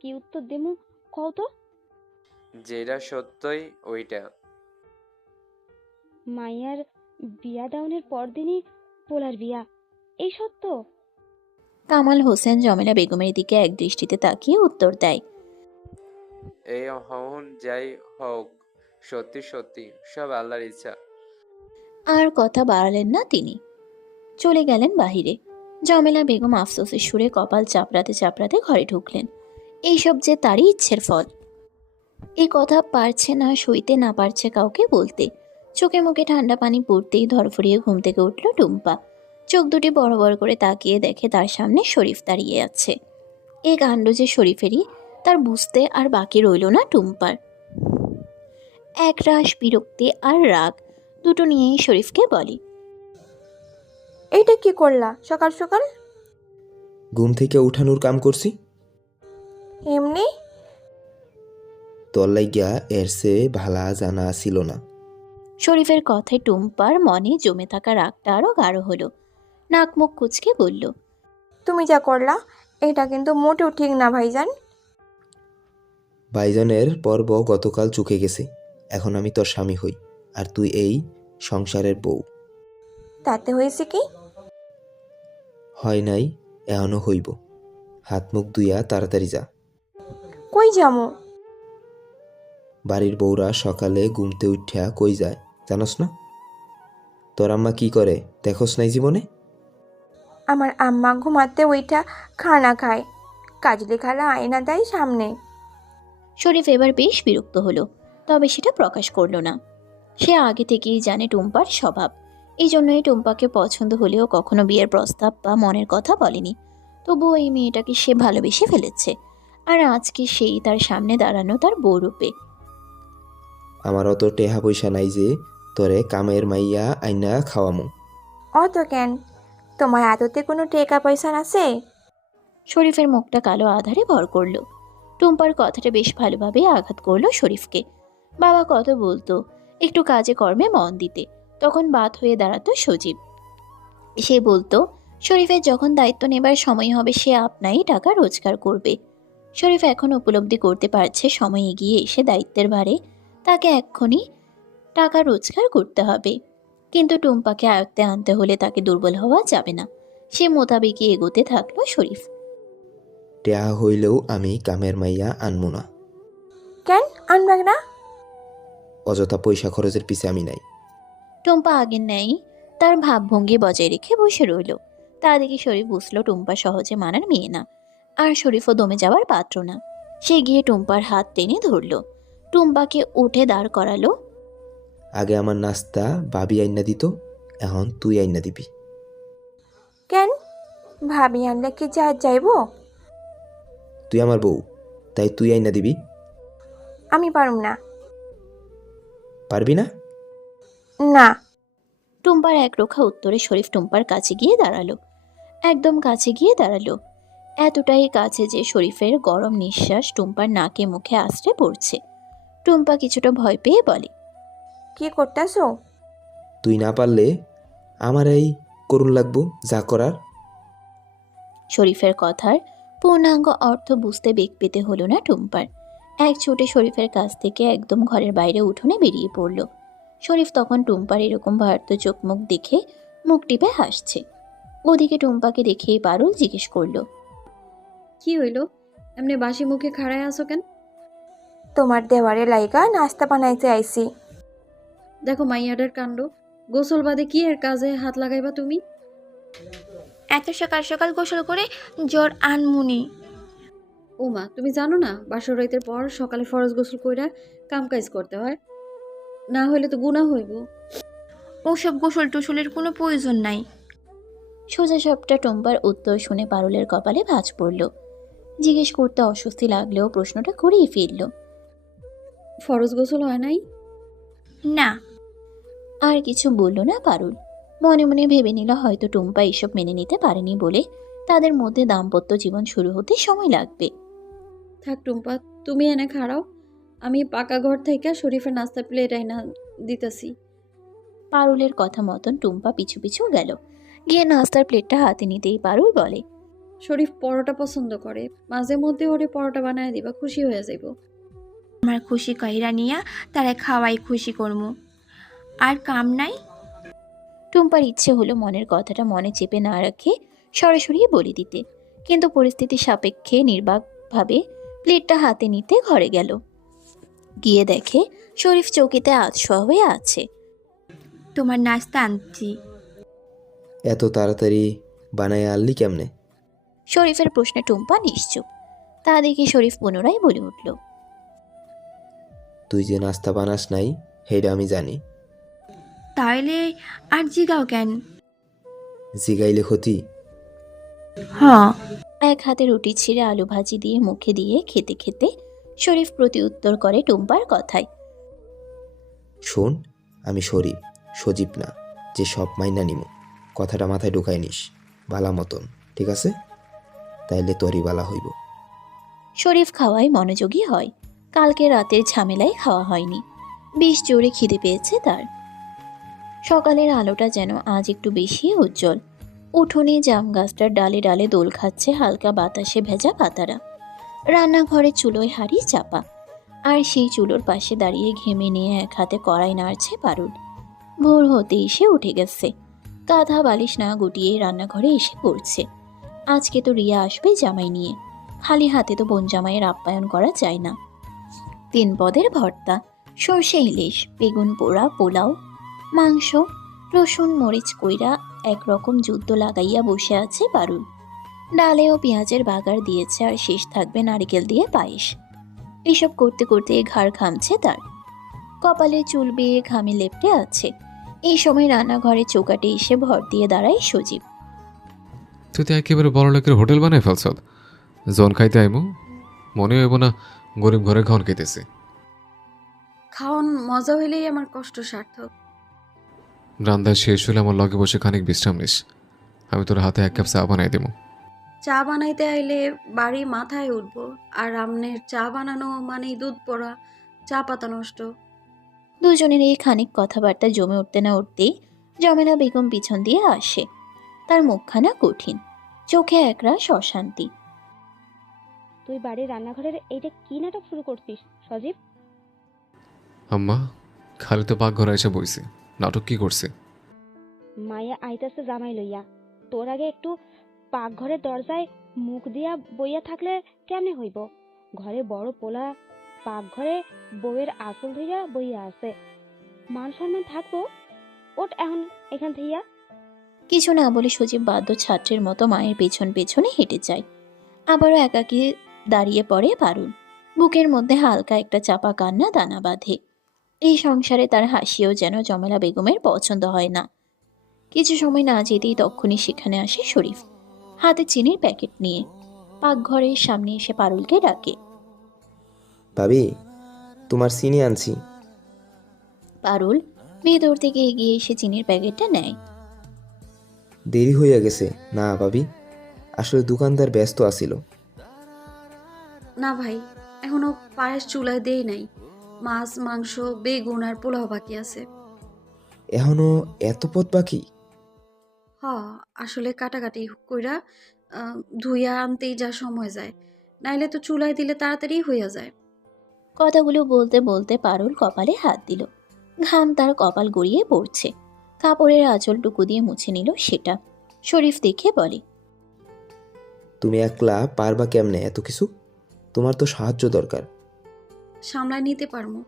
কি উত্তর দেমু কও তো? যেটা সত্যই ওইটা। মাইয়ার বিয়া দাউনের পরদিনই পোলার বিয়া, এই সত্য? কামাল হোসেন জমেলা বেগমের দিকে এক দৃষ্টিতে তাকিয়ে উত্তর দেয়। এই হন যাই হোক, সত্যি সত্যি সব আল্লাহর ইচ্ছা। আর কথা বাড়ালেন না তিনি, চলে গেলেন বাহিরে। জমেলা বেগম আফসোসের সুরে কপাল চাপড়াতে চাপড়াতে ঘরে ঢুকলেন। এইসব যে তারই ইচ্ছের ফল। এই কথা পারছে না সইতে, না পারছে কাউকে বলতে। চোখে মুখে ঠান্ডা পানি পড়তেই ধরফরিয়ে ঘুম থেকে উঠল টুম্পা। চোখ দুটি বড় বড় করে তাকিয়ে দেখে তার সামনে শরীফ দাঁড়িয়ে আছে। এ কাণ্ড যে শরীফেরই, তার বুঝতে আর বাকি রইল না টুম্পার। একরাশ বিরক্তি আর রাগ দুটো নিয়েই শরীফকে বলে, এইটা কি করলা সকাল সকাল? ঘুম থেকে উঠানোর কাম করছি। এমনি? তোর লাইগা এর চেয়ে ভালা জানা ছিল না। শরীফের কথায় টুম্পার মনে জমে থাকা রাগটা আরো গাঢ় হলো। নাক মুখ কুচকে বলল, তুমি যা করলা এটা কিন্তু মোটেও ঠিক না ভাইজান। ভাইজানের পর্ব গতকাল চুকে গেছে। এখন আমি তোর স্বামী হই, আর তুই এই সংসারের বউ। তাতে হয়েছে কি? হয় নাই, এখনো হইব। হাত মুখ ধুইয়া তাড়াতাড়ি যা। কই যামু? বাড়ির বউরা সকালে ঘুমতে উঠিয়া কই যায় জানোস না? তোর আম্মা কি করে দেখোস নাই জীবনে? আমার আম্মা ঘুমাতে ওইটা খানা খায়, কাজলি খালা আয়না দেয় সামনে। শরীফ এবার বেশ বিরক্ত হলো, তবে সেটা প্রকাশ করলো না। সে আগে থেকেই জানে টুম্পার স্বভাব। এই জন্যই টুম্পাকে পছন্দ হলেও কখনো বিয়ের প্রস্তাব বা মনের কথা বলেনি। তবুও এই মেয়েটাকে সে ভালোবেসে ফেলেছে, আর আজকে সেই তার সামনে দাঁড়ানো তার বউ রূপে। আমার অত টেহা পয়সা নাই যে তোরে কামের মাইয়া আইনা খাওয়ামু। অত কেন? তোমার আদতে কোনো টাকা পয়সা আছে? শরীফের মুখটা কালো আধারে ভর করলো। টুম্পার কথাটা বেশ ভালোভাবে আঘাত করলো শরীফকে। বাবা কত বলতো একটু কাজে কর্মে মন দিতে, তখন বাদ হয়ে দাঁড়াতো সজীব। সে বলতো শরীফের যখন দায়িত্ব নেবার সময় হবে সে আপনাই টাকা রোজগার করবে। শরীফ এখন উপলব্ধি করতে পারছে সময় এগিয়ে এসে দায়িত্বের ভারে তাকে এক্ষুনি টাকা রোজগার করতে হবে। কিন্তু টুম্পাকে আয়ত্তে আনতে হলে তাকে দুর্বল হওয়া যাবে না। সে মোতাবেকই এগোতে থাকলো শরীফ। টেহা হইলেও আমি কামের মাইয়া আনমু না। কেন আনবাগ না? অযথা পয়সা খরচের পিছে আমি নাই। টুম্পা আগের ন্যায় তার ভাবভঙ্গি বজায় রেখে বসে রইল। তা দেখে শরীফ বুঝলো টুম্পা সহজে মানার মেয়ে না, আর শরীফও দমে যাওয়ার পাত্র না। সে গিয়ে টুম্পার হাত টেনে ধরল, টুম্পাকে উঠে দাঁড় করালো। আগে আমার নাস্তা ভাবি আইনা দিত, এখন তুই আইনা দিবি। কেন? ভাবি আনলে কি যা যাইব? তুই আমার বউ, তাই তুই আইনা দিবি। আমি পারুম না। পারবি না? না। টুম্পার একরোখা উত্তরে শরীফ টুম্পার কাছে গিয়ে দাঁড়ালো, একদম কাছে গিয়ে দাঁড়ালো। এতটাই কাছে যে শরীফের গরম নিঃশ্বাস টুম্পার নাকে মুখে আশ্রে পড়ছে। টুম্পা কিছুটা ভয় পেয়ে বলে, কি করতেছো? তুই না পারলে আমার এই করুণ লাগবো যা করার। শরীফের কথার পূর্ণাঙ্গ অর্থ বুঝতে বেগ পেতে হলো না টুম্পার। এক ছুটে শরীফের কাছ থেকে একদম ঘরের বাইরে উঠোনে বেরিয়ে পড়ল। শরীফ তখন টুম্পার এরকম ভয়ার্থ চোখ মুখ দেখে মুখ টিপে হাসছে। ওদিকে টুম্পাকে দেখেই পারুল জিজ্ঞেস করলো, কি হইল? এমনি বাসি মুখে খাড়ায় আসো কেন? তোমার দেওয়ারে লাইগা নাস্তা বানাইতে আইছি। দেখো মাইয়াডার কাণ্ড, গোসল বাদে কি এর কাজে হাত লাগাইবা তুমি? এত সকাল সকাল গোসল করে জ্বর আনমুনি। ও মা, তুমি জানো না বাসর রাইতের পর সকালে ফরজ গোসল কইরা কাম কাজ করতে হয়, না হইলে তো গুনাহ হইব। ওসব গোসল টোসলের কোনো প্রয়োজন নাই। সোজা সবটা টুম্পার উত্তর শুনে পারুলের কপালে ভাঁজ পড়ল। জিজ্ঞেস করতে অস্বস্তি লাগলেও প্রশ্নটা করেই ফিরল। ফরজ গোসল হয় নাই? না। আর কিছু বলল না পারুল। মনে মনে ভেবে নিল হয়তো টুম্পা এসব মেনে নিতে পারেনি বলে তাদের মধ্যে দাম্পত্য জীবন শুরু হতে সময় লাগবে। থাক টুম্পা, তুমি এনে খাড়াও, আমি পাকা ঘর থেকে শরীফের নাস্তা প্লেট আইনা দিতেছি। পারুলের কথা মতন টুম্পা পিছু পিছু গেল। গিয়ে নাস্তার প্লেটটা হাতে নিতেই পারুল বলে, শরীফ পরোটা পছন্দ করে, মাঝে মধ্যে ওরে পরোটা বানায় দিবা, খুশি হয়ে যাইব। আমার খুশি কইরা নিয়া তারা খাওয়াই খুশি করমু। আর কাম নাই? টুম্পার ইচ্ছে হলো মনের কথাটা মনে চেপে না রেখে সরাসরি বলে দিতে, কিন্তু পরিস্থিতি সাপেক্ষে নির্বাকভাবে প্লেটটা হাতে নিতে ঘরে গেল। গিয়ে দেখে শরীফ চৌকিতে আধশোয়া হয়ে আছে। তোমার নাস্তা আনছি। এত তাড়াতাড়ি বানায় আনলি কেমনে? শরীফের প্রশ্নে টুম্পা নিশ্চুপ। তা দেখে শরীফ পুনরায় বলে উঠল, তুই যে নাস্তা বানাস নাই হেডা আমি জানি। তাহলে আর জিগাও কেন? জিগাইলে ক্ষতি? হ্যাঁ। এক হাতে রুটি ছিঁড়ে আলু ভাজি দিয়ে মুখে দিয়ে খেতে খেতে শরীফ প্রতি উত্তর করে টুম্পার কথায়। শোন, আমি শরীফ, সজীব না, যে সব মাইনা নিমু। কথাটা মাথায় ঢুকাই নিস বালা মতন, ঠিক আছে? তাইলে তোরই বালা হইব। শরীফ খাওয়ায় মনোযোগী হয়। কালকে রাতের ঝামেলায় খাওয়া হয়নি, বেশ জোরে খিদে পেয়েছে তার। সকালের আলোটা যেন আজ একটু বেশি উজ্জ্বল। উঠোনে জাম গাছটার ডালে ডালে দোল খাচ্ছে হালকা বাতাসে ভেজা পাতারা। রান্নাঘরে চুলোয় হাঁড়ি চাপা, আর সেই চুলোর পাশে দাঁড়িয়ে ঘেমে নিয়ে এক হাতে কড়াই নাড়ছে পারুল। ভোর হতে এসে উঠে গেছে, কাঁথা বালিশ না গুটিয়ে রান্নাঘরে এসে পড়ছে। আজকে তো রিয়া আসবে জামাই নিয়ে, খালি হাতে তো বোন জামাইয়ের আপ্যায়ন করা যায় না। 3 পদের ভর্তা, সর্ষে ইলিশ, বেগুন পোড়া, পোলাও, মাংস, রসুন মরিচ কইরা একরকম যুদ্ধ লাগাইয়া বসে আছে পারুল। ডালেও পেঁয়াজের বাগার দিয়েছে, আর শেষ থাকবে নারিকেল দিয়ে পায়েস। এসব করতে করতে ঘাড় ঘামছে তার, কপালে চুল বেয়ে ঘামে লেপটে আছে। এই সময় রান্নাঘরে চৌকাটে এসে ভর দিয়ে দাঁড়ায় সজীব। তুই তো একেবারে বড় লোকের হোটেল বানাই ফেলছ। জন খাইতে আইমু, মনে হইব না গরিব ঘরে খাওয়ান খাইতেছি। খাওয়ান মজা হইলেই আমার কষ্ট সার্থক। রান্না শেষ হলে আমার লগে বসে খানিক বিশ্রাম নিস, আমি তোর হাতে 1 কাপ চা বানাই দেবো। চা বানাইতে আইলে বাড়ি মাথায় উঠবো, আর আমনের চা বানানো মানেই দুধ পড়া, চা পাতা নষ্ট। দুজনের এই খানিক কথাবার্তা জমে উঠতে না উঠতেই জমেলা বেগম পিছন দিয়ে আসে। তার মুখখানা কঠিন, চোখে একরাশ অশান্তি। তুই বাড়ির রান্নাঘরের এইটা কি নাটক শুরু করছিস সজীব? আম্মা, খালি তো পাকঘরে এসে বইছে, নাটক কি করছে? মায়া আইতাছে জামাই লইয়া, তোর আগে একটু পাকঘরের দরজায় মুখ দিয়া বইয়া থাকলে কেমনে হইব? ঘরে বড় পোলা পাকঘরে বউয়ের আঁচল ধইয়া বইয়া আছে, মান সম্মান থাকবো? ওঠ এখন এখান থেকে। কিছু না বলে সজীব বাধ্য ছাত্রের মতো মায়ের পেছন পেছনে হেঁটে যায়। আবারও একাকী দাঁড়িয়ে পড়ে পারুল। বুকের মধ্যে হালকা একটা চাপা কান্না দানা বাঁধে। এই সংসারে তার হাসিও যেন জমেলা বেগমের পছন্দ হয় না। কিছু সময় না যেতেই তক্ষুনি সেখানে আসে শরীফ, হাতে চিনির প্যাকেট নিয়ে। পাকঘরের সামনে এসে পারুলকে ডাকে। ভাবি, তোমার চিনি আনছি। পারুল ভেতর থেকে এগিয়ে এসে চিনির প্যাকেটটা নেয়। দেরি হইয়া গেছে না ভাবি, আসলে দোকানদার ব্যস্ত আছিল। না ভাই, এখনো পায়েস চুলায় দেই নাই। মাছ, মাংস, বেগুন আর পোলাও বাকি আছে। এখনো এত পথ বাকি? হ, আসলে কাটাকাটি কইরা ধুইয়া আনতেই যা সময় যায়, নাইলে তো চুলায় দিলে তাড়াতাড়ি হইয়া যায়। কথাগুলো বলতে বলতে পারুল কপালে হাত দিল। ঘাম তার কপাল গড়িয়ে পড়ছে। কাপড়ের আঁচলটুকু দিয়ে মুছে নিল সেটা। শরীফ দেখে বলে, তুমি একলা পারবা কেমনে এত কিছু? তোমার তো সাহায্য দরকার। সামলায় নিতে পারমু।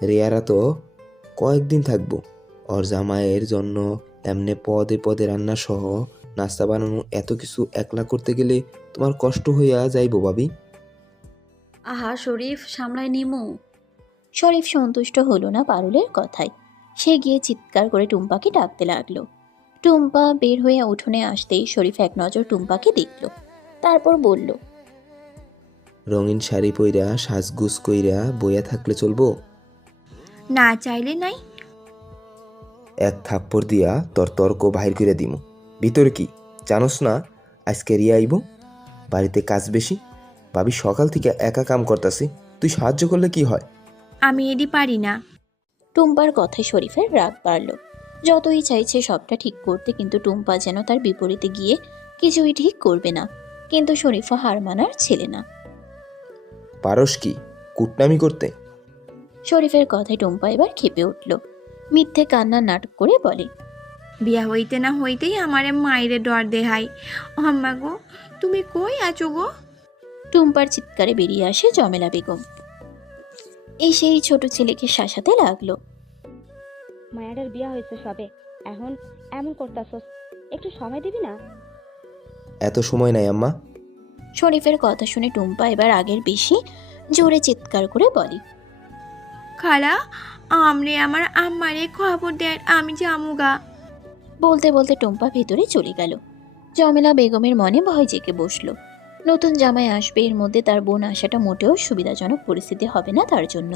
রিয়ারা তো কয়েকদিন থাকবো, ওর জামাইয়ের জন্য এমনে পদে পদে রান্না সহ নাস্তা বানানো, এত কিছু একলা করতে গেলে তোমার কষ্ট হইয়া যাইব ভাবি। আহা শরীফ, সামলায় নিমু। শরীফ সন্তুষ্ট হলো না পারুলের কথায়। সে গিয়ে চিৎকার করে টুম্পাকে ডাকতে লাগলো। টুম্পা বের হয়ে উঠোনে আসতেই শরীফ এক নজর টুম্পাকে দেখল, তারপর বলল, রঙিন শাড়ি পইরা সাজগুজ কইরা বইয়া থাকলে চলবো? না চাইলে নাই। এক থাপ্পড় দিয়া তোর তর্ক বাহির করে দিমু। ভিতরে কি জানোস না আজকে রিয়া আইব? বাড়িতে কাজ বেশি, ভাবি সকাল থেকে একা কাম করতাছি, তুই সাহায্য করলে কি হয়? আমি এডি পারি না। টুম্পার কথায় শরীফের রাগ বাড়ল। যতই চাইছে সবটা ঠিক করতে, কিন্তু টুম্পা যেন তার বিপরীতে গিয়ে কিছুই ঠিক করবে না, কিন্তু শরীফা হার মানার ছেলে না। পারস কি কুটনামি করতে? শরীফের কথায় টুম্পা এবার ক্ষেপে উঠল। মিথ্যে কান্নার নাটক করে বলে, বিয়া হইতে না হইতেই আমারে মাইরে ডর দেহাই। ও আম্মা গো, তুমি কই আছো গো? টুম্পার চিৎকারে বেরিয়ে আসে জমেলা বেগম। সেই ছোট ছেলেকে শাসাতে লাগলো। মায়াটার বিয়া হয়েছে সবে, এখন এমন করতাছস, একটু সময় দিবি না? এত সময় নাই আম্মা। শরীফের কথা শুনে টুম্পা এবার আগের বেশি জোরে চিৎকার করে বলে, খালা, আমরে আমার আম্মারে খবর দেন, আমি জামুগা। বলতে বলতে টুম্পা ভেতরে চলে গেল। জমেলা বেগমের মনে ভয় জেগে বসলো। নতুন জামাই আসবে, এর মধ্যে তার বোন আসাটা মোটেও সুবিধাজনক পরিস্থিতি হবে না তার জন্য।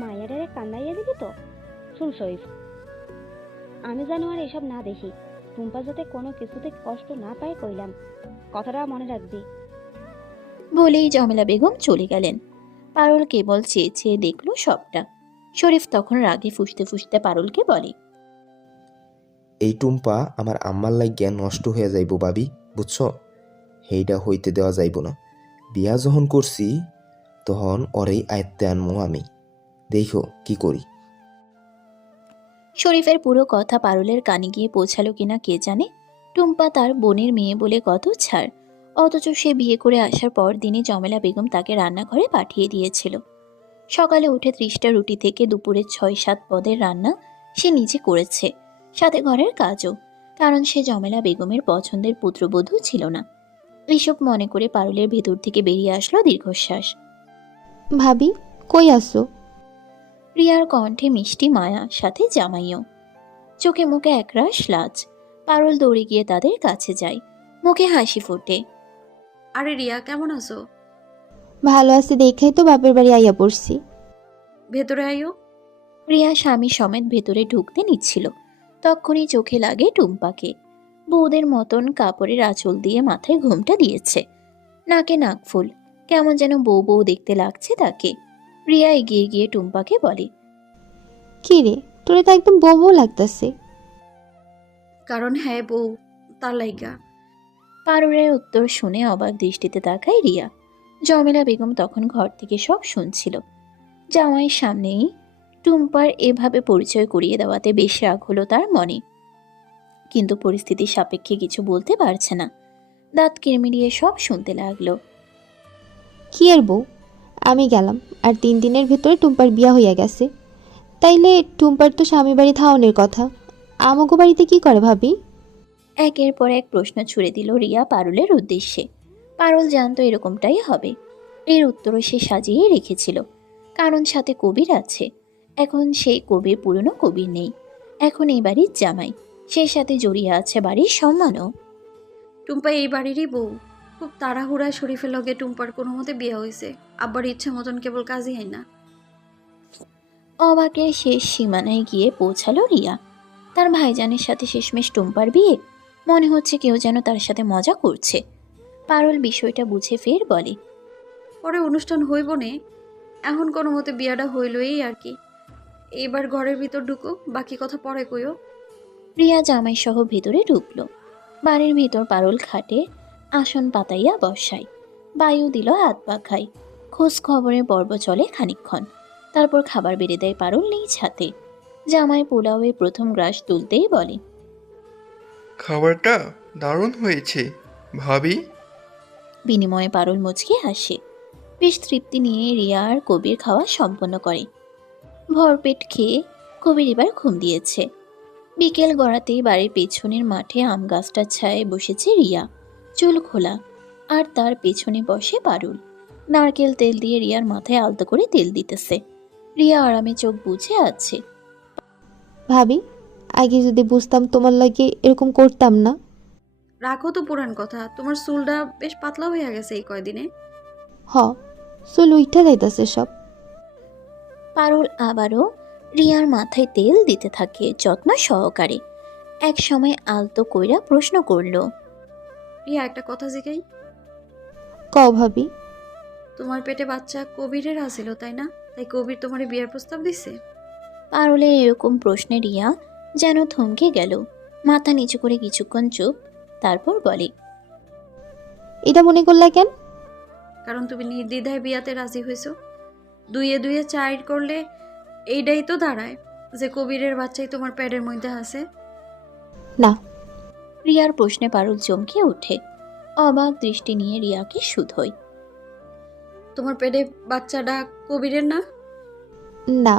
মায়াটারে কান্দাইয়া দিবি তো? শুন শরীফ, আমি যেন আর এসব না দেখি। টুম্পা যাতে কোনো কিছুতে কষ্ট না পায় কইলাম, কথাটা মনে রাখবি। বলেই জমেলা বেগম চলে গেলেন। পারুল কেবল চেয়ে চেয়ে দেখলো সবটা। শরীফ তখন রাগে ফুঁসতে ফুঁসতে পারুলকে বলে, এই টুম্পা আমার আম্মার লাগিয়া নষ্ট হয়ে যাইব ভাবি, বুঝছ? সেইটা হইতে দেওয়া যাইব না। বিয়া যখন করছি তখন ওরেই আয়ত্তে আনমো আমি, দেখো কি করি। শরীফের পুরো কথা পারুলের কানে গিয়ে পৌঁছালো কিনা কে জানে। টুম্পা তার বোনের মেয়ে বলে কত ছাড়, অথচ সে বিয়ে করে আসার পর দিনই জমেলা বেগম তাকে রান্নাঘরে পাঠিয়ে দিয়েছিল। সকালে উঠে 30টা রুটি থেকে দুপুরে 6-7 পদের রান্না সে নিজে করেছে, সাথে ঘরের কাজও, কারণ সে জমেলা বেগমের পছন্দের পুত্রবধূ ছিল না। এসব মনে করে পারুলের ভেতর থেকে বেরিয়ে আসলো দীর্ঘশ্বাস। ভাবি, কই আসো? রিয়ার কণ্ঠে মিষ্টি মায়া, সাথে জামাইও। চোখে মুখে একরাশ লাজ। পারুল দৌড়ে গিয়ে তাদের কাছে যায়, মুখে হাসি ফোটে। আরে রিয়া, কেমন আছো? ভালো আছে দেখেই তো বাপের বাড়ি আইয়া পড়ছি। ভেতরে আইও। রিয়া স্বামী সমেত ভেতরে ঢুকতে নিচ্ছিল, তখনই চোখে লাগে টুম্পাকে। বউদের মতন কাপড়ের আঁচল দিয়ে মাথায় ঘোমটা দিয়েছে, নাকে নাকফুল, কেমন যেন বউ বউ দেখতে লাগছে তাকে। রিয়া এগিয়ে গিয়ে টুম্পাকে বলে, কি রে, তোরে তো একদম বউ বউ লাগতাছে। কারণ হ্যাঁ বউ, তার লাইগা। পারুলের উত্তর শুনে অবাক দৃষ্টিতে তাকায় রিয়া। জমেলা বেগম তখন ঘর থেকে সব শুনছিল। জামাইয়ের সামনেই টুম্পার এভাবে পরিচয় করিয়ে দেওয়াতে বেশ রাগ হলো তার মনে, কিন্তু পরিস্থিতির সাপেক্ষে কিছু বলতে পারছে না। দাঁত কিরমিরিয়ে সব শুনতে লাগলো। কি আর বউ, আমি গেলাম আর 3 দিনের ভেতরে টুম্পার বিয়া হইয়া গেছে। তাইলে টুম্পার তো স্বামী বাড়ি থাওনের কথা, আমাগো বাড়িতে কি করে ভাবি? একের পর এক প্রশ্ন ছুড়ে দিল রিয়া পারুলের উদ্দেশ্যে। পারুল জানতো এরকমটাই হবে। এর উত্তরও সে সাজিয়ে রেখেছিল, কারণ সাথে কবির আছে। এখন সেই কবির পুরনো কবির নেই, এখন এই বাড়ির জামাই, সেই সাথে জড়িয়ে আছে বাড়ির সম্মানও। টুম্পা এই বাড়িরই বউ। খুব তাড়াহুড়ায় শরীফের লগে টুম্পার কোনো মতে বিয়ে হয়েছে। আব্বার ইচ্ছা মতন কেবল কাজই হয় না। অবাকের শেষ সীমানায় গিয়ে পৌঁছালো রিয়া। তার ভাইজানের সাথে শেষমেশ টুম্পার বিয়ে, মনে হচ্ছে কেউ যেন তার সাথে মজা করছে। পারুল বিষয়টা বুঝে ফের বলে, পরে অনুষ্ঠান হইব নে, এখন কোনো মতে বিয়াটা হইলই আর কি। এবার ঘরের ভিতর ঢুকো, বাকি কথা পরে কইও। রিয়া জামাই সহ ভেতরে ঢুকলো। বাড়ির ভিতর পারুল খাটে আসন পাতাইয়া বসায়, বায়ু দিল হাত পা খায়। খোঁজ খবরের পর্ব চলে খানিকক্ষণ, তারপর খাবার বেড়ে দেয় পারুল নিজ হাতে। জামাই পোলাওয়ে প্রথম গ্রাস তুলতেই বলে, খাবারটা দারুণ হয়েছে ভাবি। বিনিময়ে পারুল মুচকে হাসে। বেশ তৃপ্তি নিয়ে রিয়া আর কবির খাওয়া সম্পন্ন করে। ভরপেট খেয়ে কবির এবার ঘুম দিয়েছে। বিকেল গড়াতেই বাড়ির পেছনের মাঠে আম গাছটার ছায়ায় বসেছে রিয়া, চুল খোলা, আর তার পেছনে বসে পারুল। নারকেল তেল দিয়ে রিয়ার মাথায় আলতো করে তেল দিতেছে। রিয়া আরামে চোখ বুজে আছে। ভাবি, আগে যদি বুঝতাম তোমার লাগে এরকম করতাম না। রাখো তো পুরান কথা, তোমার চুলটা বেশ পাতলা হয়ে গেছে এই কয়দিনে। হ, চুল উইঠা যাইতাছে সব। পারুল আবারও রিয়ার মাথায় তেল দিতে থাকে যত্ন সহকারে। এক সময় আলতো কইরা প্রশ্ন করলো, রিয়া, একটা কথা জিগাই। কও ভাবি। তোমার পেটে বাচ্চা কবিরের আছিল তাই না? তাই কবির তোমার বিয়ের প্রস্তাব দিছে? পারুলের এরকম প্রশ্নে রিয়া যেন থমকে গেল। মাথা নিচু করে কিছুক্ষণ চুপ, তারপর বলে, এটা মনে করলা কেন? কারণ তুমি নির্দ্বিধায় বিয়াতে রাজি হয়েছো। দুইয়ে দুইয়ে চার করলে এইটাই তো দাঁড়ায় যে কবিরের বাচ্চাই তোমার প্যাডের মধ্যে আছে। না। রিয়ার প্রশ্নে পারুল চমকে ওঠে। অবাক দৃষ্টি নিয়ে রিয়াকে শুধোয়। তোমার পেটে বাচ্চাটা কবিরের না? না।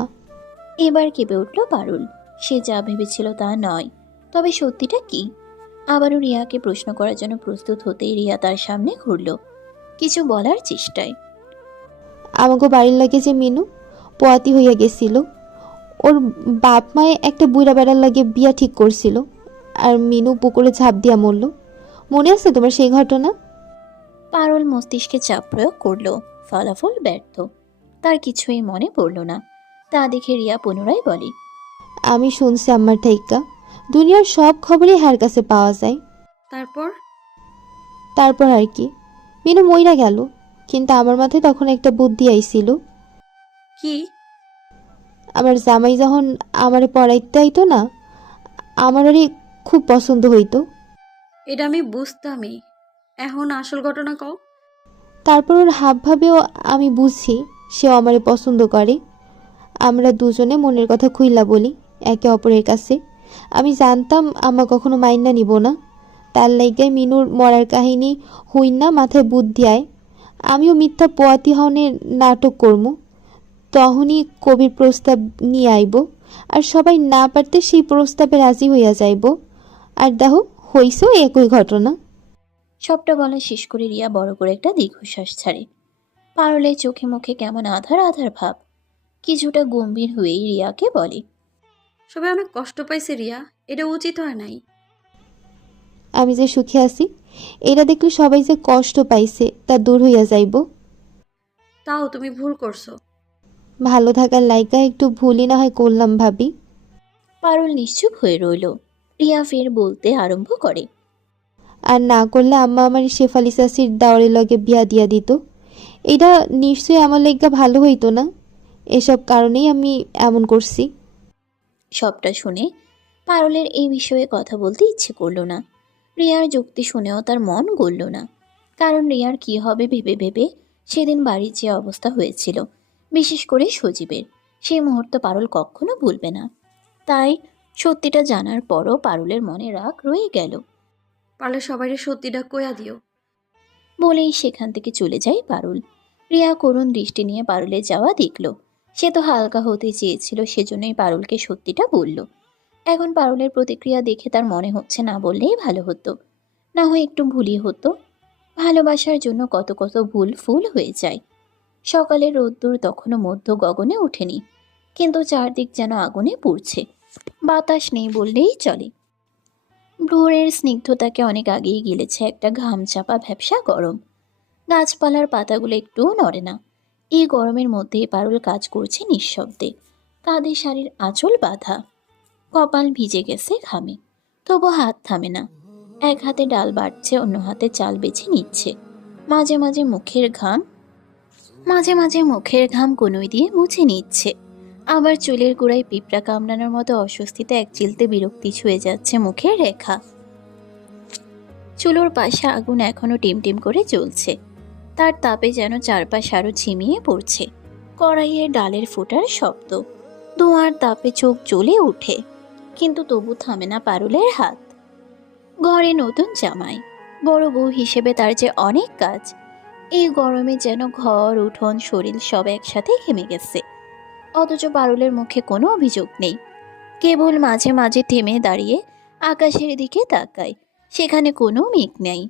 এবার কেঁপে উঠল পারুল। সে যা ভেবেছিল তা নয়। তবে সত্যিটা কি? আবারও রিয়াকে প্রশ্ন করার জন্য প্রস্তুত হতেই রিয়া তার সামনে ঘুরল, কিছু বলার চেষ্টায়। আমাকে বাড়ির লাগে যে মিনু পোয়াতি হইয়া গেছিল, ওর বাপ মায়ে একটা বুড়া বেড়ার লাগে বিয়া ঠিক করছিল, আর মিনু পুকুরে ঝাঁপ দিয়া মরল। মনে আছে তোমার সেই ঘটনা? পারুল মস্তিষ্কে চাপ প্রয়োগ করলো, ফলাফল ব্যর্থ। তার কিছুই মনে পড়ল না। তা দেখে রিয়া পুনরায় বলে, আমি শুনছি আমার থাইকা দুনিয়ার সব খবরই হার কাছে পাওয়া যায়। তারপর? তারপর আর কি, মিনু মইরা গেল, কিন্তু আমার মাথায় তখন একটা বুদ্ধি আইছিল। কি? আমার জামাই যখন আমারে পড়াইতে আইতো না, আমার ওরে খুব পছন্দ হইতো। এটা আমি বুঝতামই, এখন আসল ঘটনা কও। তারপর ওর হাব ভাবেও আমি বুঝি সেও আমারে পছন্দ করে। আমরা দুজনে মনের কথা খুইলা বলি একে অপরের কাছে। আমি জানতাম আম্মা কখনো মাইন্না নিব না, তার লাইগায় মিনুর মরার কাহিনী হইন না মাথায় বুদ্ধি আয় আমিও মিথ্যা পোয়াতি হনের নাটক করমু। তখনই কবির প্রস্তাব নিয়ে আইব, আর সবাই না পারতে সেই প্রস্তাবে রাজি হইয়া যাইব। আর দেখো হইছেও একই ঘটনা। সবটা বলা শেষ করে রিয়া বড় করে একটা দীর্ঘশ্বাস ছাড়ে। পারুলের চোখে মুখে কেমন আধার আধার ভাব। কিছুটা গম্ভীর হয়েই রিয়াকে বলে, সবাই অনেক কষ্ট পাইছে রিয়া, এটা উচিত হয় নাই। আমি যে সুখে আছি এটা দেখলে সবাই যে কষ্ট পাইছে তা দূর হইয়া যাইব। তাও তুমি ভুল করছো। ভালো থাকার লাইকা একটু ভুলই না হয় করলাম ভাবি। পারুল নিশ্চুপ হয়ে রইল। রিয়া ফের বলতে আরম্ভ করে, আর না করলে আম্মা আমার শেফালি চাষির দাওয়ারের লগে বিয়া দিয়া দিত। এটা নিশ্চয়ই আমার লাইগা ভালো হইতো না। এসব কারণেই আমি এমন করছি। সবটা শুনে পারুলের এই বিষয়ে কথা বলতে ইচ্ছে করল না। রিয়ার যুক্তি শুনেও তার মন গলল না। কারণ রিয়ার কি হবে ভেবে ভেবে সেদিন বাড়ির যে অবস্থা হয়েছিল, বিশেষ করে সজীবের, সেই মুহূর্ত পারুল কখনো ভুলবে না। তাই সত্যিটা জানার পরও পারুলের মনে রাগ রয়ে গেল। পারলে সবাই সত্যিটা কইয়া দিও। বলেই সেখান থেকে চলে যায় পারুল। রিয়া করুণ দৃষ্টি নিয়ে পারুলের যাওয়া দেখল। সে তো হালকা হতে চেয়েছিল, সেজন্যই পারুলকে সত্যিটা বলল। এখন পারুলের প্রতিক্রিয়া দেখে তার মনে হচ্ছে না বললেই ভালো হতো, না হয় একটু ভুলই হতো। ভালোবাসার জন্য কত কত ভুল ফুল হয়ে যায়। সকালের রোদ্দুর তখনও মধ্য গগনে ওঠেনি, কিন্তু চারদিক যেন আগুনে পুড়ছে। বাতাস নেই বললেই চলে। ভোরের স্নিগ্ধতাকে অনেক আগেই গিলেছে একটা ঘাম চাপা ভ্যাপসা গরম। গাছপালার পাতাগুলো একটুও নড়ে না। এই গরমের মধ্যেই পারুল কাজ করছে নিঃশব্দে। কাঁধে শাড়ির আঁচল বাঁধা, কপাল ভিজে গেছে ঘামে, তবু হাত থামে না। এক হাতে ডাল বাটছে, অন্য হাতে চাল বেছে নিচ্ছে। মাঝে মাঝে মুখের ঘাম কনুই দিয়ে মুছে নিচ্ছে। আবার চুলের গোড়ায় পিঁপড়া কামড়ানোর মতো অস্বস্তিতে এক চিলতে বিরক্তি ছুঁয়ে যাচ্ছে মুখের রেখা। চুলোর পাশে আগুন এখনো টিমটিম করে জ্বলছে। তার তাপে যেন চারপাশ আরো ঝিমিয়ে পড়ছে। কড়াইয়ের ডালের ফোটার শব্দ, ধোঁয়ার তাপে চোখ জ্বলে ওঠে, কিন্তু তবু থামে না পারুলের হাত। ঘরে নতুন জামাই, বড় বউ হিসেবে তার যে অনেক কাজ। এই গরমে যেন ঘর, উঠোন, শরীর সব একসাথে ঘেমে গেছে। অথচ পারুলের মুখে কোনো অভিযোগ নেই। কেবল মাঝে মাঝে থেমে দাঁড়িয়ে আকাশের দিকে তাকায়। সেখানে কোনো মেঘ নেই,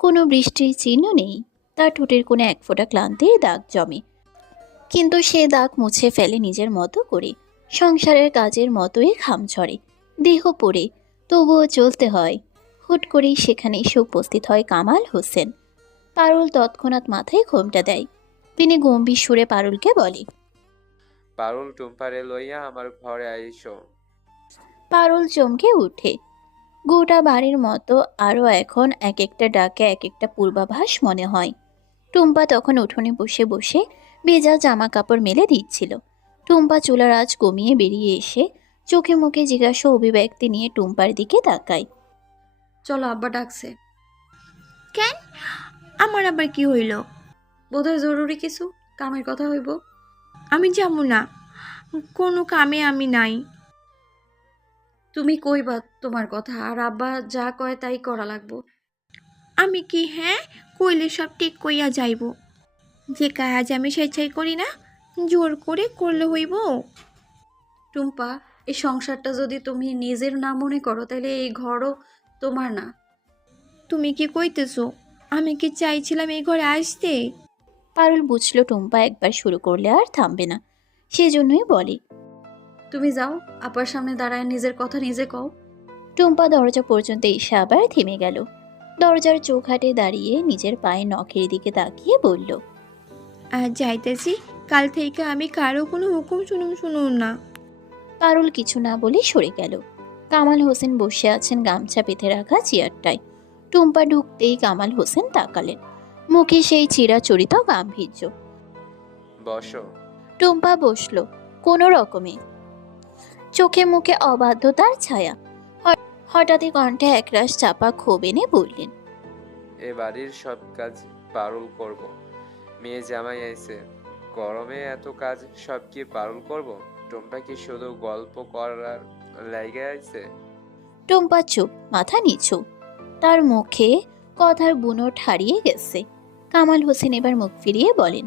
কোনো বৃষ্টির চিহ্ন নেই। তার ঠোঁটের কোণে এক ফোঁটা ক্লান্তির দাগ জমে, কিন্তু সে দাগ মুছে ফেলে নিজের মতো করে। সংসারের কাজের মতোই ঘাম ঝরে, দেহ পড়ে, তবুও চলতে হয়। হুট করেই সেখানে এসে উপস্থিত হয় কামাল হোসেন। পারুল তৎক্ষণাৎ মাথায় ঘোমটা দেয়। তিনি গম্ভীর সুরে পারুলকে বলে, পারুল টুম্পারে লইয়া আমার ঘরে আইসো। পারুল চমকে উঠে। গোটা বাড়ির মতো আরও এখন এক একটা ডাকে এক একটা পূর্বাভাস মনে হয়। টুম্পা তখন উঠোনে বসে বসে ভেজা জামা কাপড় মেলে দিচ্ছিল। টুম্পা চুলার আঁচ কমিয়ে বেরিয়ে এসে চোখে মুখে জিজ্ঞাসা অভিব্যক্তি নিয়ে টুম্পার দিকে তাকায়। চলো, আব্বা ডাকছে। কেন? আমার আবার কি হইল? বোধহয় জরুরি কিছু কামের কথা হইব। আমি যাবো না, কোনো কামে আমি নাই। তুমি কইবা তোমার কথা, আর আব্বা যা কয় তাই করা লাগবো। আমি কি হ্যাঁ কইলে সব ঠিক কইয়া যাইব? যে কাজ আমি স্বেচ্ছাই করি না, জোর করে করলে হইব? টুম্পা, এই সংসারটা যদি তুমি নিজের না মনে করো, তাহলে এই ঘরও তোমার না। তুমি কি কইতেছো? আমি কি চাইছিলাম এই ঘরে আসতে? পারুল বুঝল টুম্পা একবার শুরু করলে আর থামবে না, সেজন্যই বলে। তুমি যাও, আপার সামনে দাঁড়ায় নিজের কথা নিজে কও। টুম্পা দরজা পর্যন্ত এসে আবার থেমে গেল। দরজার চৌখাটে দাঁড়িয়ে নিজের পায়ে নখের দিকে তাকিয়ে বলল, আর যাইতেছি, কাল থেকে আমি কারো কোনো হুকুম শুনুন না। পারুল কিছু না বলে সরে গেল। কামাল হোসেন বসে আছেন গামছা পেতে রাখা চেয়ারটায়। টুম্পা ঢুকতেই কামাল হোসেন তাকালেন, মুখে সেই চিরাচরিত গাম্ভীর্য। বসো। টুম্পা বসল কোনো রকমে, চোখে মুখে অবাধ্যতার ছায়া। হঠাৎই কণ্ঠে একরাশ চাপা ক্ষোভ এনে বললেন, এ বাড়ির সব কাজ পারুল করব। মেয়ে জামাই আইছে, গরমে এত কাজ সব কি পারুল করব? টুম্পা কি শুধু গল্প করার লাইগে আইছে? টুম্পা চুপ, মাথা নিচু, তার মুখে কথার বুনোট হারিয়ে গেছে। কামাল হোসেন এবার মুখ ফিরিয়ে বলেন,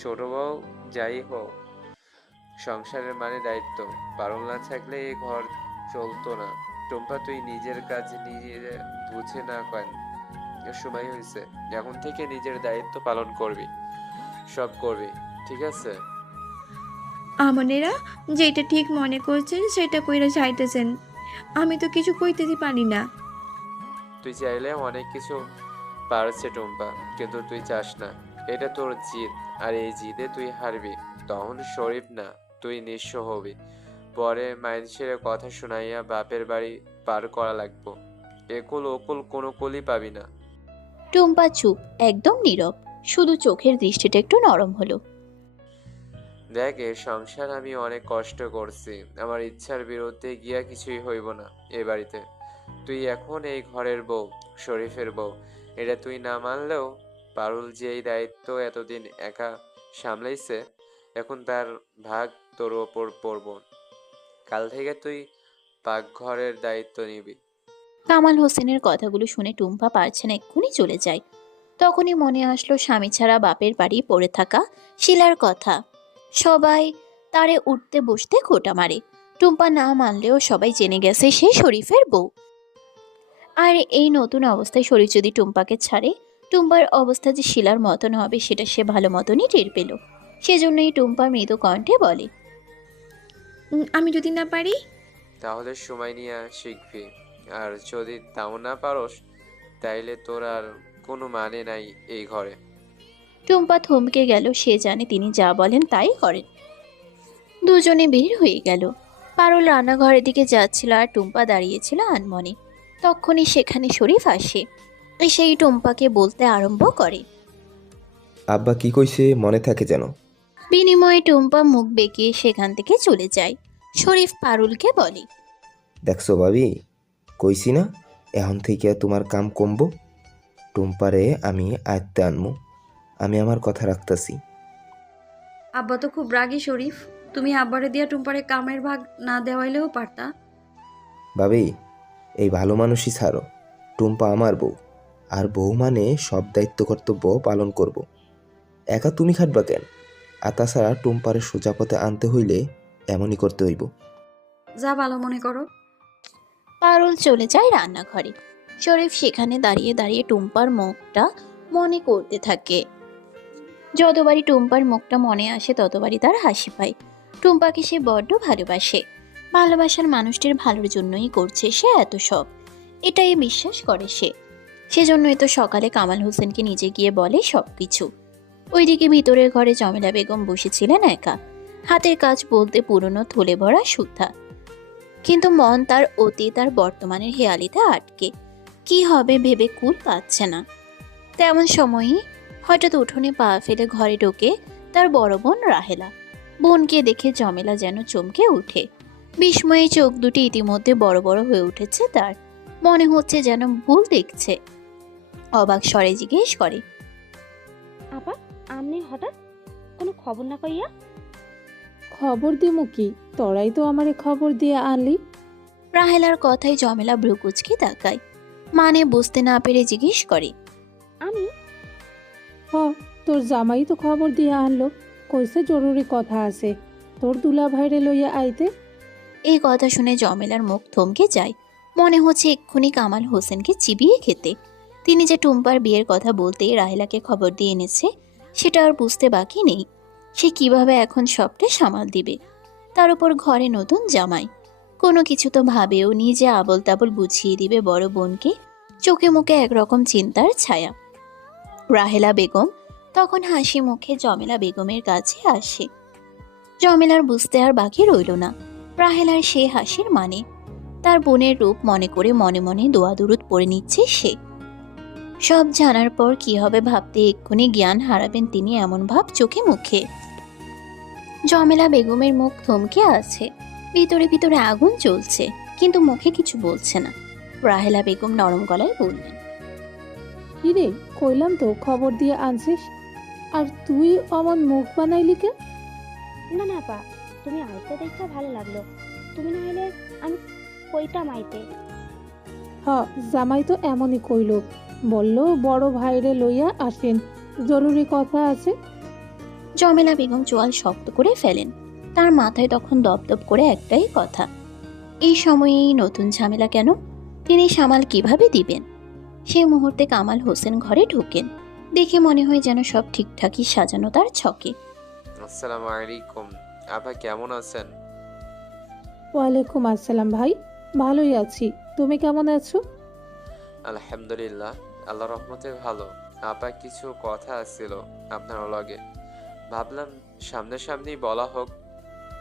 ছোট বউ যাই হোক, সংসারের মানে দায়িত্ব। পারুল না থাকলে এই ঘর চলতো না। টুম্পা, তুই নিজের কাজ নিজে বুঝে না কেন? সময় হয়েছে, এখন থেকে নিজের দায়িত্ব পালন করবি, সব করবি, ঠিক আছে? আমানেরা যেটা ঠিক মনে করছেন সেটা কইরা চাইতেছেন, আমি তো কিছু কইতেই পারি না। তুই চাইলে অনেক কিছু পারছে টুম্পা, কিন্তু তুই চাস না। এটা তোর জিদ, আর এই জিদে তুই হারবি। তখন শরীফ না, তুই নিঃস্ব হবি। পরে মানুষের কথা শোনাইয়া বাপের বাড়ি পার করা লাগবো। একুল ওকুল কোনো কুলই পাবি না। টুম্পা চুপ, একদম নীরব, শুধু চোখের দৃষ্টিটা একটু নরম হলো। দেখ, এ সংসার আমি অনেক কষ্ট করছি, আমার ইচ্ছার বিরুদ্ধে গিয়া কিছুই হইব না এ বাড়িতে। তুই এখন এই ঘরের বউ, শরীফের বউ। এটা তুই না মানলেও পারুল যে এই দায়িত্ব এতদিন একা সামলাইছে, এখন তার ভাগ তোর ওপর পড়ব। কাল থেকে তুই পাকঘরের দায়িত্ব নিবি। কামাল হোসেনের কথাগুলো শুনে টুম্পা পারছে না এক্ষুনি চলে যায়। তখনই মনে আসলো স্বামী ছাড়া বাপের বাড়ি পড়ে থাকা শিলার কথা। সবাই তারে উঠতে বসতে খোঁটা মারে। টুম্পা না মানলেও সবাই জেনে গেছে সে শরীফের বউ। আর এই নতুন অবস্থায় শরীফ যদি টুম্পাকে ছাড়ে, টুম্পার অবস্থা যে শিলার মতন হবে সেটা সে ভালো মতনই টের পেল। সেজন্যই টুম্পা মৃদু কণ্ঠে বলে, আমি যদি না পারি? তাহলে সময় নিয়ে শিখবি, আর যদি তাও না পারস তাইলে তোর আর কোনো মানে নাই এই ঘরে। টুম্পা থমকে গেল, সে জানে তিনি যা বলেন তাই করেন। দুজনে বের হয়ে গেল। পারুল রান্নাঘরের দিকে যাচ্ছিল আর টুম্পা দাঁড়িয়েছিল আনমনে। তখনই সেখানে শরীফ আসে, এসেই টুম্পাকে বলতে আরম্ভ করে। আব্বা কি কইছে মনে থাকে যেন? বিনিময়ে টুম্পা মুখ বেঁকিয়ে সেখান থেকে চলে যায়। শরীফ পারুলকে বলে, দেখছো ভাবি, কইছি না এখন থেকে তোমার কাম কমবো। টুম্পারে আমি আয়ত্তে আনমু, আমি আমার কথা রাখতাছি। আব্বা তো খুব রাগী শরীফ, তুমি আব্বারে দিয়া টুম্পারে কামের ভাগ না দেওয়াইলেও পারতা। ভাবি, এই ভালো মানুষই ছাড়ো। টুম্পা আমার বউ, আর বউ মানে সব দায়িত্ব কর্তব্য পালন করব। একা তুমি খাটবা কেন? আর তাছাড়া টুম্পারে সোজা পথে আনতে হইলে এমনই করতে হইব। যা ভালো মনে করো। পারুল চলে যায় রান্নাঘরে। শরীফ সেখানে দাঁড়িয়ে দাঁড়িয়ে টুম্পার মুখটা মনে করতে থাকে। যতবারই টুম্পার মুখটা মনে আসে ততবারই তার হাসি পায়। টুম্পাকে সে বড্ড ভালোবাসে। ভালোবাসার মানুষটির ভালোর জন্যই করছে সে এত সব, এটাই বিশ্বাস করে সে। সেজন্যই তো সকালে কামাল হোসেনকে নিজে গিয়ে বলে সবকিছু। ওইদিকে ভিতরের ঘরে জমেলা বেগম বসেছিলেন একা, হাতের কাজ বলতে পুরনো থলে ভরা সুতা। কিন্তু মন তার অতীত আর বর্তমানের হেয়ালিতে আটকে, কি হবে ভেবে কুল পাচ্ছে না। তেমন সময়ই হঠাৎ উঠোনে পা ফেলে ঘরে ঢোকে তার বড় বোন রাহেলা। বোনকে দেখে জমেলা যেন চমকে উঠে। বিস্ময়ে চোখ দুটি ইতিমধ্যে বড় বড় হয়ে উঠেছে তার। মনে হচ্ছে যেন ভুল দেখছে। অবাক স্বরে জিজ্ঞেস করে, আপা, আমনি হঠাৎ কোনো খবর না কইয়া? খবর দিমু কি, তোরাই তো আমারে খবর দিয়ে আনলি। রাহেলার কথায় জমেলা ব্রুকুচকে তাকায়। মানে বুঝতে না পেরে জিজ্ঞেস করে, আমি? হ, তোর জামাই তো খবর দিয়ে আনলো, কইছে জরুরি কথা আছে, তোর দুলা ভাইরে লইয়া আইতে। এই কথা শুনে জমেলার মুখ থমকে যায়। মনে হচ্ছে এক্ষুনি কামাল হোসেনকে চিবিয়ে খেতে। তিনি যে টুম্পার বিয়ের কথা বলতে রাহেলাকে খবর দিয়ে এনেছে সেটা আর বুঝতে বাকি নেই। সে কিভাবে এখন সবটা সামাল দিবে? তার উপর ঘরে নতুন জামাই। কোনো কিছু তো ভাবেও নি যে আবল তাবল বুঝিয়ে দিবে বড় বোনকে। চোখে মুখে একরকম চিন্তার ছায়া। রাহেলা বেগম তখন হাসি মুখে জমেলা বেগমের কাছে আসে। জমেলার বুঝতে আর বাকি রইল না রাহেলার সে হাসির মানে। তার বোনের রূপ মনে করে মনে মনে দোয়া দুরুদ পড়ে নিচ্ছে সে। সব জানার পর কি হবে ভাবতে এক্ষুনি জ্ঞান হারাবেন তিনি, এমন ভাব চোখে মুখে। জমেলা বেগমের মুখ থমকে আছে, ভিতরে ভিতরে আগুন জ্বলছে, কিন্তু মুখে কিছু বলছে না। রাহেলা বেগম নরম গলায় বললেন, কিরে, কইলাম তো খবর দিয়ে আনছিস, আর তুই অমন মুখ বানাইলি কে? না না আপা, তুমি আইতে দেখতে ভালো লাগলো। তুমি না হলে আমি কইতাম আইতে। হ, জামাই তো এমনই কইল, বলল বড় ভাইরে লইয়া আসেন, জরুরি কথা আছে। জমেলা বেগম চোয়াল শক্ত করে ফেলেন। তার মাথায় তখন দপদপ করে একটাই কথা, এই সময়েই নতুন ঝামেলা কেন? তিনি সামাল কিভাবে দিবেন? সে মুহূর্তে কামাল হোসেন ঘরে ঢোকেন। দেখে মনে হয় যেন সব ঠিকঠাকই সাজানো তার ছকে। আসসালামু আলাইকুম। আপা কেমন আছেন? ওয়ালাইকুম আসসালাম ভাই, ভালোই আছি, তুমি কেমন আছো? আলহামদুলিল্লাহ, আল্লাহর রহমতে ভালো। আপা কিছু কথা ছিল আপনার লগে, ভাবলাম সামনাসামনি বলা হোক।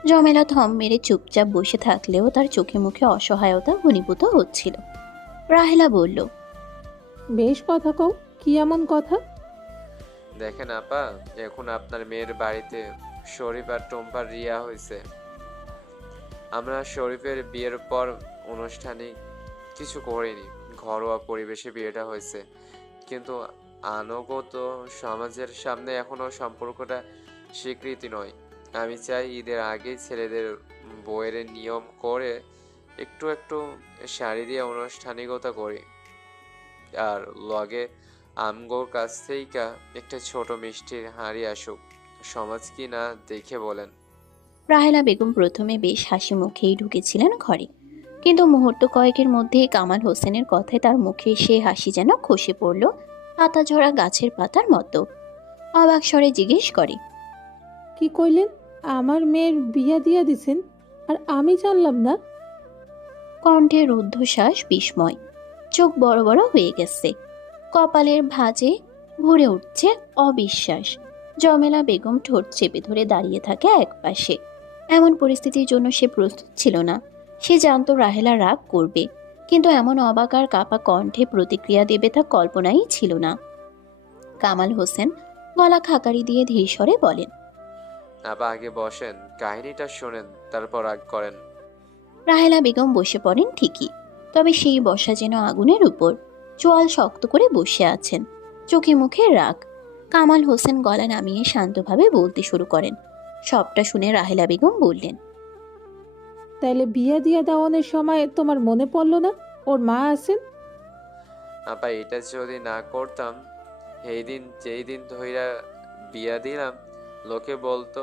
জমেলা থম মেরে চুপচাপ বসে থাকলেও তার চোখে মুখে অসহায়তা ঘনীভূত হচ্ছিল। রাহেলা বলল, বেশ কথা কও, কি এমন কথা? দেখেন আপা, এখন আপনার মেয়ের বাড়িতে শরীফ আর টুম্পার রিয়া হয়েছে। আমরা শরীফের বিয়ের পর আনুষ্ঠানিক কিছু করিনি, ঘরোয়া পরিবেশে বিয়েটা হয়েছে, কিন্তু আনুগত সমাজের সামনে এখনো সম্পর্কটা স্বীকৃতি নয়। আমি চাই ঈদের আগেই ছেলেদের বইয়ের নিয়ম করে একটু একটু শাড়ি দিয়ে আনুষ্ঠানিকতা করি, আর লগে আমগোর কাছ থেকে একটা ছোট মিষ্টির হাঁড়ি আসুক। সমাজ কি না দেখে বলেন। রাহেলা বেগম প্রথমে বেশ হাসি মুখেই ঢুকেছিলেন ঘরে, কিন্তু মুহূর্ত কয়েকের মধ্যেই কামাল হোসেনের কথায় তার মুখে সে হাসি যেন খসে পড়ল পাতা ঝরা গাছের পাতার মতো। অবাক স্বরে জিজ্ঞেস করে, কি কইলেন? আমার মেয়ের বিয়া দিয়া দিছেন আর আমি জানলাম না? কণ্ঠে রুদ্ধশ্বাস বিস্ময়, চোখ বড় বড় হয়ে গেছে, কপালের ভাঁজে ভরে উঠছে অবিশ্বাস। জমেলা বেগম ঠোঁট চেপে ধরে দাঁড়িয়ে থাকে একপাশে। এমন পরিস্থিতির জন্য সে প্রস্তুত ছিল না। সে জানতো রাহেলা রাগ করবে, কিন্তু এমন অবাক আর কাপা কণ্ঠে প্রতিক্রিয়া দেবে তা কল্পনাই ছিল না। কামাল হোসেন গলা খাকারি দিয়ে ধীর স্বরে বলেন, আপা আগে বসেন, কাহিনীটা শোনেন, তারপর রাগ করেন। রাহেলা বেগম বসে পড়েন ঠিকই, তবে সেই বসা যেন আগুনের উপর। চোয়াল শক্ত করে বসে আছেন, চোখে মুখে রাগ। কামাল হোসেন গলা নামিয়ে শান্তভাবে বলতে শুরু করেন। সবটা শুনে রাহেলা বেগম বললেন, তাইলে বিয়া দিয়া দেওয়ানোর সময় তোমার মনে পড়লো না ওর মা আছেন? আপা এটা যদি না করতাম, এই দিন যেই দিন ধইরা বিয়া দিলাম, লোকে বলতো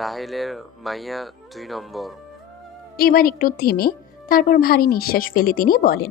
রাহিলের মাইয়া 2 নম্বর। এবার একটু থেমে তারপর ভারী নিঃশ্বাস ফেলে তিনি বলেন,